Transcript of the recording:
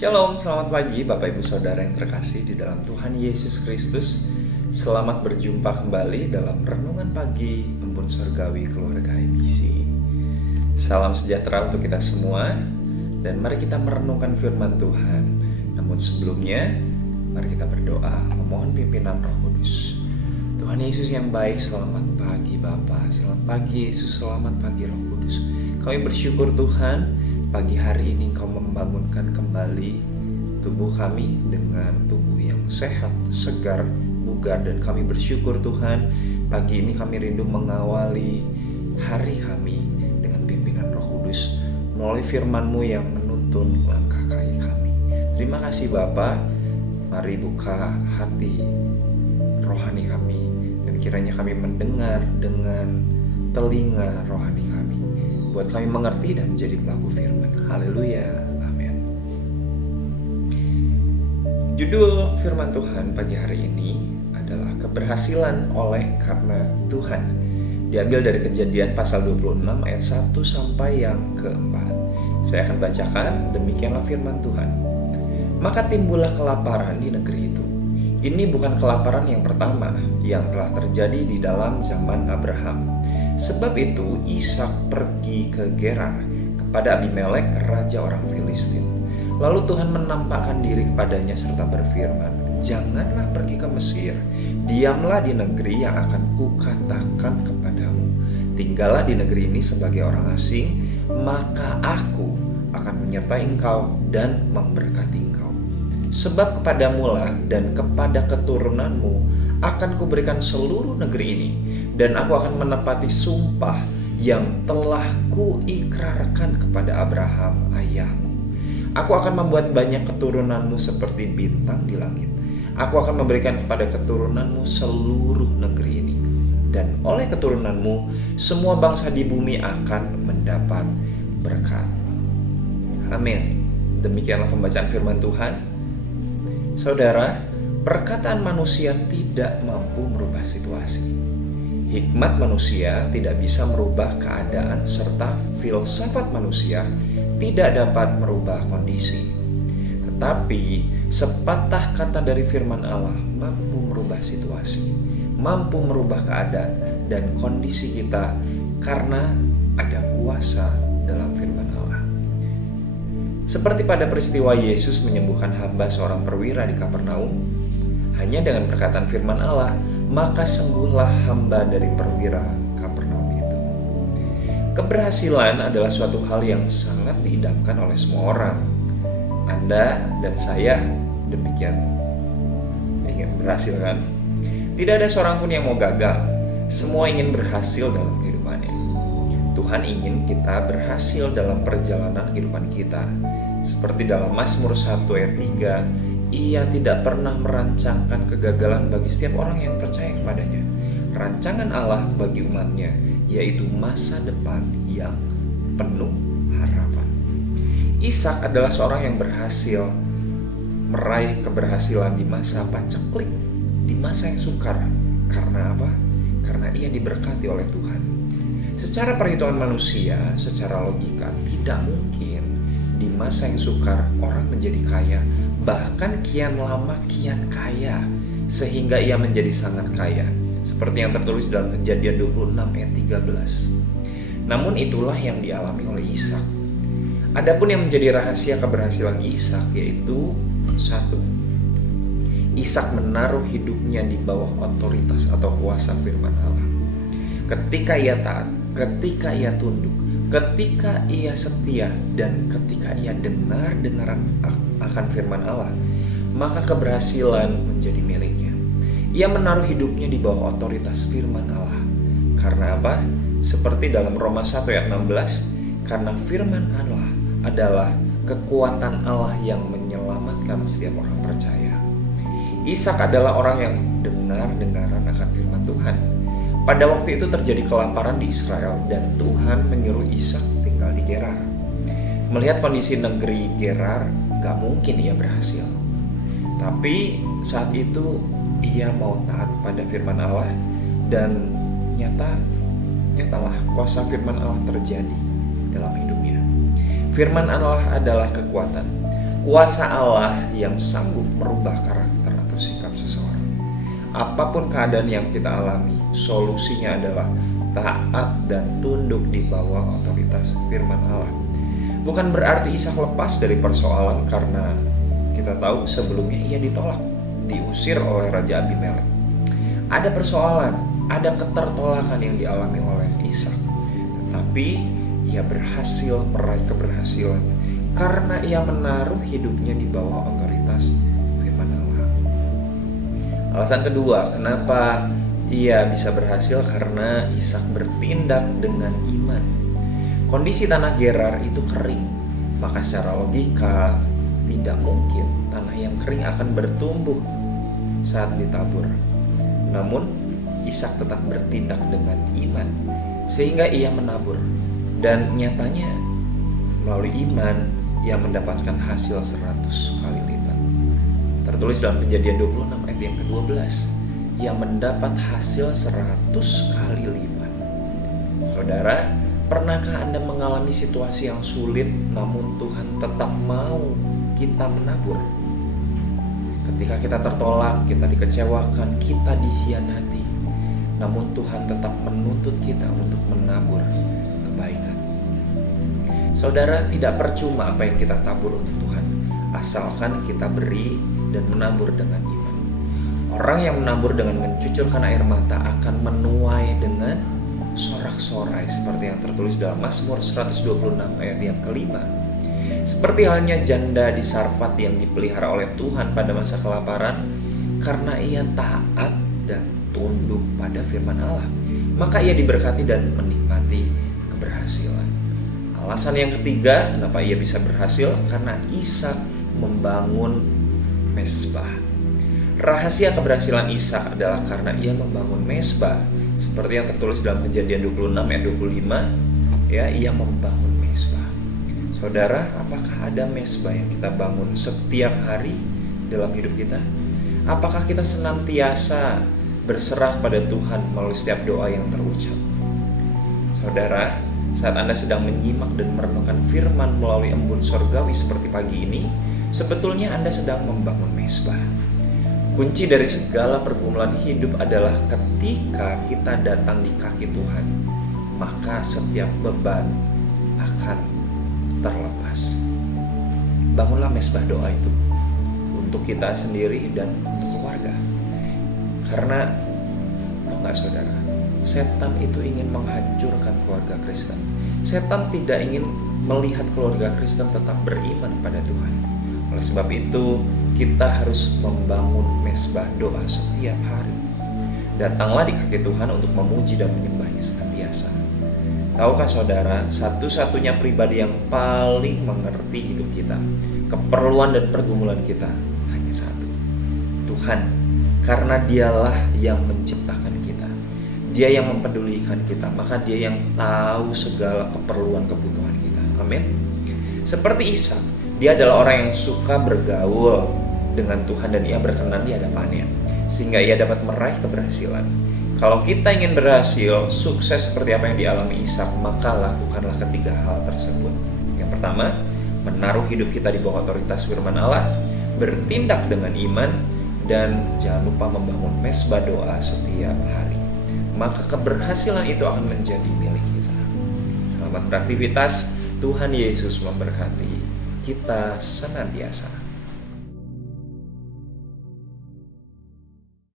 Shalom, selamat pagi Bapak Ibu Saudara yang terkasih di dalam Tuhan Yesus Kristus. Selamat berjumpa kembali dalam Renungan Pagi Embun Surgawi Keluarga IBC. Salam sejahtera untuk kita semua, dan mari kita merenungkan firman Tuhan. Namun sebelumnya, mari kita berdoa memohon pimpinan Roh Kudus. Tuhan Yesus yang baik, selamat pagi Bapa, selamat pagi Yesus, selamat pagi Roh Kudus. Kami bersyukur Tuhan, pagi hari ini Engkau membangunkan kembali tubuh kami dengan tubuh yang sehat, segar, bugar. Dan kami bersyukur Tuhan, pagi ini kami rindu mengawali hari kami dengan pimpinan Roh Kudus melalui firman-Mu yang menuntun langkah kaki kami. Terima kasih Bapa. Mari buka hati rohani kami, dan kiranya kami mendengar dengan telinga rohani kami, buat kami mengerti dan menjadi pelaku firman. Haleluya, amin. Judul firman Tuhan pagi hari ini adalah keberhasilan oleh karena Tuhan. Diambil dari Kejadian pasal 26 ayat 1 sampai yang keempat. Saya akan bacakan, demikianlah firman Tuhan. Maka timbullah kelaparan di negeri itu. Ini bukan kelaparan yang pertama yang telah terjadi di dalam zaman Abraham. Sebab itu Ishak pergi ke Gerar kepada Abimelek, raja orang Filistin. Lalu Tuhan menampakkan diri kepadanya serta berfirman, "Janganlah pergi ke Mesir, diamlah di negeri yang akan kukatakan kepadamu. Tinggallah di negeri ini sebagai orang asing, maka aku akan menyertai engkau dan memberkati engkau. Sebab kepadamulah dan kepada keturunanmu akan kuberikan seluruh negeri ini, dan aku akan menepati sumpah yang telah kuikrarkan kepada Abraham ayahmu. Aku akan membuat banyak keturunanmu seperti bintang di langit. Aku akan memberikan kepada keturunanmu seluruh negeri ini, dan oleh keturunanmu semua bangsa di bumi akan mendapat berkat." Amin. Demikianlah pembacaan firman Tuhan. Saudara, perkataan manusia tidak mampu merubah situasi. Hikmat manusia tidak bisa merubah keadaan, serta filsafat manusia tidak dapat merubah kondisi. Tetapi sepatah kata dari firman Allah mampu merubah situasi, mampu merubah keadaan dan kondisi kita, karena ada kuasa dalam firman Allah. Seperti pada peristiwa Yesus menyembuhkan hamba seorang perwira di Kapernaum, hanya dengan perkataan firman Allah, maka sembuhlah hamba dari perwira Kapernaum itu. Keberhasilan adalah suatu hal yang sangat diidamkan oleh semua orang. Anda dan saya demikian ingin berhasil, kan? Tidak ada seorang pun yang mau gagal. Semua ingin berhasil dalam kehidupannya. Tuhan ingin kita berhasil dalam perjalanan kehidupan kita. Seperti dalam Mazmur 1 ayat 3, Ia tidak pernah merancangkan kegagalan bagi setiap orang yang percaya kepadanya. Rancangan Allah bagi umatnya yaitu masa depan yang penuh harapan. Ishak adalah seorang yang berhasil meraih keberhasilan di masa paceklik, di masa yang sukar. Karena apa? Karena ia diberkati oleh Tuhan. Secara perhitungan manusia, secara logika, tidak mungkin di masa yang sukar orang menjadi kaya, bahkan kian lama kian kaya, sehingga ia menjadi sangat kaya, seperti yang tertulis dalam Kejadian 26 ayat 13. Namun itulah yang dialami oleh Ishak. Adapun yang menjadi rahasia keberhasilan Ishak yaitu 1. Ishak menaruh hidupnya di bawah otoritas atau kuasa firman Allah. Ketika ia taat, ketika ia tunduk, ketika ia setia, dan ketika ia dengar-dengaran akan firman Allah, maka keberhasilan menjadi miliknya. Ia menaruh hidupnya di bawah otoritas firman Allah. Karena apa? Seperti dalam Roma 1 ayat 16, karena firman Allah adalah kekuatan Allah yang menyelamatkan setiap orang percaya. Ishak adalah orang yang dengar-dengaran akan firman Tuhan. Pada waktu itu terjadi kelaparan di Israel, dan Tuhan menyuruh Ishak tinggal di Gerar. Melihat kondisi negeri Gerar, gak mungkin ia berhasil. Tapi saat itu ia mau taat pada firman Allah, dan nyatalah kuasa firman Allah terjadi dalam hidupnya. Firman Allah adalah kekuatan. Kuasa Allah yang sanggup merubah karakter atau sikap seseorang. Apapun keadaan yang kita alami, solusinya adalah taat dan tunduk di bawah otoritas firman Allah. Bukan berarti Ishak lepas dari persoalan, karena kita tahu sebelumnya ia ditolak, diusir oleh Raja Abimelek. Ada persoalan, ada ketertolakan yang dialami oleh Ishak, tetapi ia berhasil meraih keberhasilan karena ia menaruh hidupnya di bawah otoritas firman Allah. Alasan kedua, kenapa ia bisa berhasil, karena Ishak bertindak dengan iman. Kondisi tanah Gerar itu kering, maka secara logika tidak mungkin tanah yang kering akan bertumbuh saat ditabur. Namun Ishak tetap bertindak dengan iman sehingga ia menabur, dan nyatanya melalui iman ia mendapatkan hasil 100 kali lipat. Tertulis dalam Kejadian 26 ayat yang ke-12, ia mendapat hasil 100 kali lipat. Saudara, pernahkah Anda mengalami situasi yang sulit namun Tuhan tetap mau kita menabur? Ketika kita tertolak, kita dikecewakan, kita dikhianati, namun Tuhan tetap menuntut kita untuk menabur kebaikan. Saudara, tidak percuma apa yang kita tabur untuk Tuhan, asalkan kita beri dan menabur dengan iman. Orang yang menabur dengan mencucurkan air mata akan menuai dengan sorak-sorai, seperti yang tertulis dalam Mazmur 126 ayat yang kelima. Seperti halnya janda di Sarfat yang dipelihara oleh Tuhan pada masa kelaparan, karena ia taat dan tunduk pada firman Allah, maka ia diberkati dan menikmati keberhasilan. Alasan yang ketiga kenapa ia bisa berhasil, karena Ishak membangun mezbah. Rahasia keberhasilan Ishak adalah karena ia membangun mezbah, seperti yang tertulis dalam Kejadian 26 ayat 25, ia membangun mezbah. Saudara, apakah ada mezbah yang kita bangun setiap hari dalam hidup kita? Apakah kita senantiasa berserah pada Tuhan melalui setiap doa yang terucap? Saudara, saat Anda sedang menyimak dan merenungkan firman melalui embun sorgawi seperti pagi ini, sebetulnya Anda sedang membangun mezbah. Kunci dari segala pergumulan hidup adalah ketika kita datang di kaki Tuhan, maka setiap beban akan terlepas. Bangunlah mezbah doa itu untuk kita sendiri dan untuk keluarga. Karena tahu nggak saudara, setan itu ingin menghancurkan keluarga Kristen. Setan tidak ingin melihat keluarga Kristen tetap beriman pada Tuhan. Oleh sebab itu, kita harus membangun mezbah doa setiap hari. Datanglah di kaki Tuhan untuk memuji dan menyembahnya senantiasa. Tahukah saudara, satu-satunya pribadi yang paling mengerti hidup kita, keperluan dan pergumulan kita, hanya satu, Tuhan. Karena dialah yang menciptakan kita, dia yang mempedulikan kita, maka dia yang tahu segala keperluan kebutuhan kita. Amin. Seperti Ishak, dia adalah orang yang suka bergaul dengan Tuhan dan ia berkenan di hadapannya, sehingga ia dapat meraih keberhasilan. Kalau kita ingin berhasil, sukses seperti apa yang dialami Ishak, maka lakukanlah ketiga hal tersebut. Yang pertama, menaruh hidup kita di bawah otoritas firman Allah, bertindak dengan iman, dan jangan lupa membangun mezbah doa setiap hari. Maka keberhasilan itu akan menjadi milik kita. Selamat beraktivitas, Tuhan Yesus memberkati kita senantiasa.